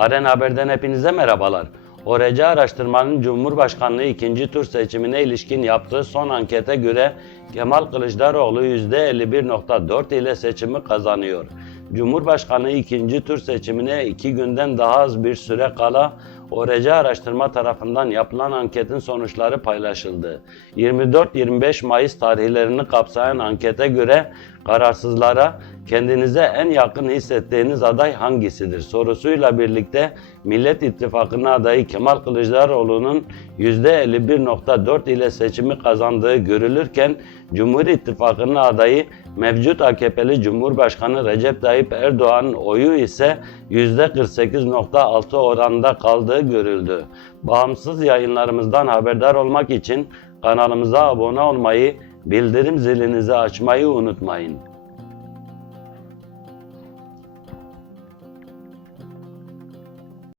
Aren Haber'den hepinize merhabalar. ORC araştırmanın Cumhurbaşkanlığı ikinci tur seçimine ilişkin yaptığı son ankete göre Kemal Kılıçdaroğlu %51.4 ile seçimi kazanıyor. Cumhurbaşkanı ikinci tur seçimine iki günden daha az bir süre kala ORC araştırma tarafından yapılan anketin sonuçları paylaşıldı. 24-25 Mayıs tarihlerini kapsayan ankete göre kararsızlara kendinize en yakın hissettiğiniz aday hangisidir sorusuyla birlikte Millet İttifakı'nın adayı Kemal Kılıçdaroğlu'nun %51.4 ile seçimi kazandığı görülürken Cumhur İttifakı'nın adayı mevcut AKP'li Cumhurbaşkanı Recep Tayyip Erdoğan'ın oyu ise %48.6 oranında kaldığı görüldü. Bağımsız yayınlarımızdan haberdar olmak için kanalımıza abone olmayı, bildirim zilinizi açmayı unutmayın.